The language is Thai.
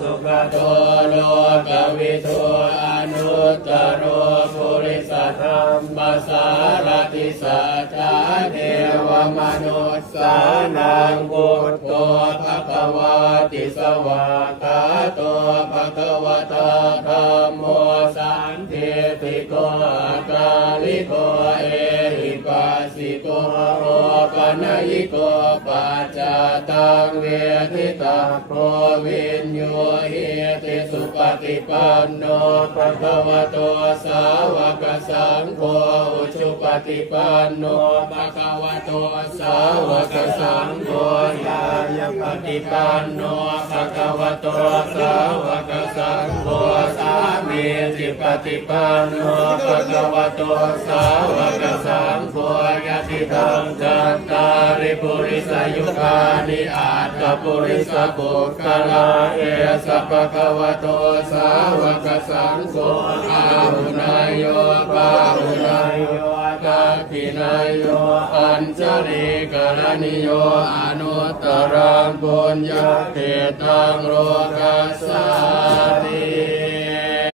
สุขโตโลกวิทูอนุตตโรปุริสธรรมสารติสัจจเทวมนุสสานังพุทโธภควาติสวากขาโตภควตาธัมโมสันติติโกอาคาลิโกเอหิปัสสิโกโอปัญญิโกปัจจตังเวทิตาโพวินโยหิติสุปฏิปันโนภะคะวะโตสาวกสังโฆอุชุปฏิปันโนภะคะวะโตสาวกสังโฆญาณปฏิปันโนภะคะวะโตสาวกสังโฆสามีจิปฏิปันโนภะคะวะโตสาวกสังโฆยะติตังจัตตาริปุริสยุคานิอาตปุริสปุคคลาเอสะภะคะวะโตสาวกสังโฆอาหุนายโยปาหุนายโยกัปปินายโยอัญชลีกรณิโยอนุตตรังปุญญเขตังโลกัสสาติ